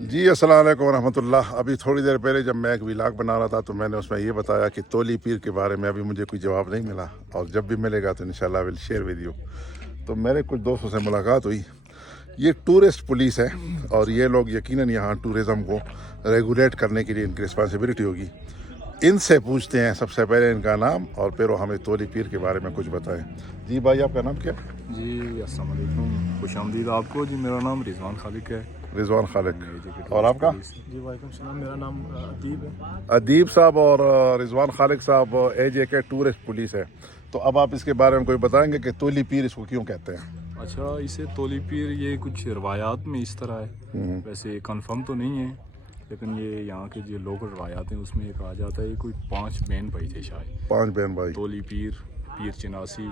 جی السلام علیکم ورحمۃ اللہ۔ ابھی تھوڑی دیر پہلے جب میں ایک ولاگ بنا رہا تھا تو میں نے اس میں یہ بتایا کہ تولی پیر کے بارے میں ابھی مجھے کوئی جواب نہیں ملا، اور جب بھی ملے گا تو انشاءاللہ ول شیئر ود یو۔ تو میرے کچھ دوستوں سے ملاقات ہوئی، یہ ٹورسٹ پولیس ہے اور یہ لوگ یقیناً یہاں ٹورزم کو ریگولیٹ کرنے کے لیے ان کی رسپانسبلٹی ہوگی۔ ان سے پوچھتے ہیں سب سے پہلے ان کا نام، اور پھر وہ ہمیں تولی پیر کے بارے میں کچھ بتائیں۔ جی بھائی، آپ کا نام کیا؟ جی السلام علیکم، خوش آمدید آپ کو۔ جی میرا نام رضوان خالق ہے۔ رضوان خالق، اور آپ کا؟ جی وعلیکم السلام، میرا نام ادیب ہے۔ ادیب صاحب اور رضوان خالق صاحب ایج کے ٹورسٹ پولیس ہے۔ تو اب آپ اس کے بارے میں کوئی بتائیں گے کہ تولی پیر اس کو کیوں کہتے ہیں؟ اچھا، اسے تولی پیر یہ کچھ روایات میں اس طرح ہے، ویسے کنفرم تو نہیں ہے، لیکن یہ یہاں کے جو لوکل روایات ہیں اس میں یہ کہا جاتا ہے کوئی 5 بہن بھائی تھے شاید، 5 بہن بھائی۔ تولی پیر، پیر چناسی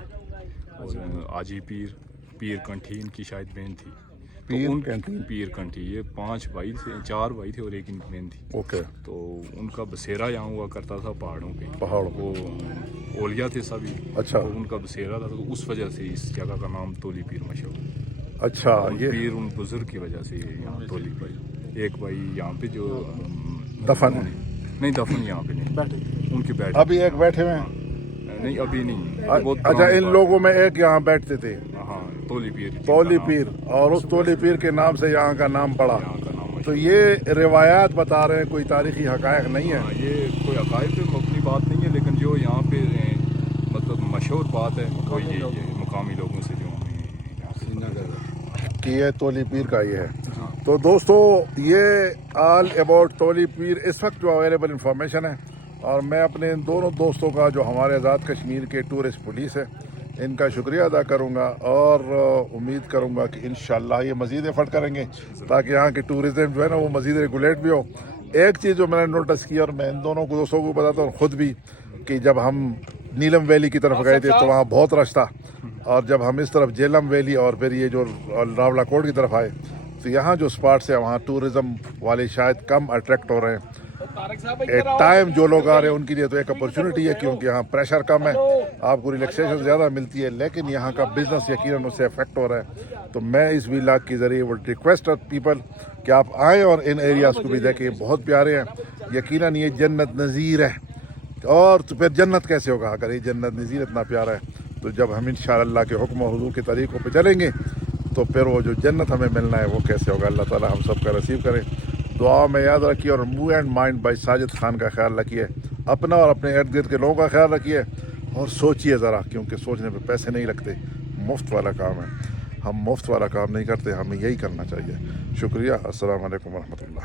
اور آجی پیر، پیر کنٹھی ان کی شاید بہن تھی۔ پیر کنٹھی، یہ 5 بھائی تھے، 4 بھائی تھے اور ایک ان کی بہن تھی۔ اوکے۔ تو ان کا بسیرا یہاں ہوا کرتا تھا پہاڑوں پہ، پہاڑوں وہ اولیا تھے سبھی۔ اچھا، تو ان کا بسیرا تھا، تو اس وجہ سے اس جگہ کا نام تولی پیر مشہور۔ اچھا، یہ پیر ان بزرگ کی وجہ سے یہاں تولی پیر۔ ایک بھائی یہاں پہ جو دفن ہے؟ نہیں، دفن یہاں پہ نہیں، بیٹھے ان کے بیٹھ ابھی ایک بیٹھے ہوئے ہیں؟ نہیں ابھی نہیں۔ اچھا، ان لوگوں میں ایک یہاں بیٹھتے تھے، ہاں، تولی پیر، تولی پیر، اور اس تولی پیر کے نام سے یہاں کا نام پڑا۔ یہاں کا نام تو یہ روایات بتا رہے ہیں، کوئی تاریخی حقائق نہیں ہے۔ یہ کوئی عقائد پہ مبنی بات نہیں ہے، لیکن جو یہاں پہ مطلب مشہور بات ہے وہ یہ مقامی لوگوں سے جو کہ یہ تولی پیر کا یہ ہے۔ تو دوستو، یہ آل اباؤٹ تولی پیر اس وقت جو اویلیبل انفارمیشن ہے، اور میں اپنے ان دونوں دوستوں کا جو ہمارے آزاد کشمیر کے ٹورسٹ پولیس ہے ان کا شکریہ ادا کروں گا، اور امید کروں گا کہ انشاءاللہ یہ مزید ایفرٹ کریں گے تاکہ یہاں کی ٹورزم جو ہے نا وہ مزید ریگولیٹ بھی ہو۔ ایک چیز جو میں نے نوٹس کی، اور میں ان دونوں کو دوستوں کو بتاتا ہوں خود بھی، کہ جب ہم نیلم ویلی کی طرف گئے تھے تو وہاں بہت رش تھا، اور جب ہم اس طرف جیلم ویلی اور پھر یہ جو راولا کوٹ کی طرف آئے تو یہاں جو اسپاٹس ہیں وہاں ٹورزم والے شاید کم اٹریکٹ ہو رہے ہیں۔ ایٹ ٹائم جو لوگ آ رہے ہیں ان کے لیے تو ایک اپرچونٹی ہے، کیونکہ یہاں پریشر کم ہے، آپ کو ریلیکسیشن زیادہ ملتی ہے، لیکن یہاں کا بزنس یقیناً اس سے افیکٹ ہو رہا ہے۔ تو میں اس ولاگ کے ذریعے وڈ ریکویسٹ پیپل کہ آپ آئیں اور ان ایریاز کو بھی دیکھیں، بہت پیارے ہیں، یقیناً یہ جنت نظیر ہے۔ اور تو پھر جنت کیسے ہوگا اگر یہ جنت نظیر اتنا پیارا ہے؟ تو جب ہم انشاءاللہ کے حکم و حضور کے طریقوں پہ چلیں گے تو پھر وہ جو جنت ہمیں ملنا ہے وہ کیسے ہوگا؟ اللہ تعالیٰ ہم سب کا نصیب کرے۔ دعا میں یاد رکھیے، اور move and mind by Sajid Khan کا خیال رکھیے، اپنا اور اپنے ارد گرد کے لوگوں کا خیال رکھیے، اور سوچیے ذرا، کیونکہ سوچنے پہ پیسے نہیں لگتے، مفت والا کام ہے۔ ہم مفت والا کام نہیں کرتے، ہمیں یہی کرنا چاہیے۔ شکریہ، السلام علیکم ورحمۃ اللہ۔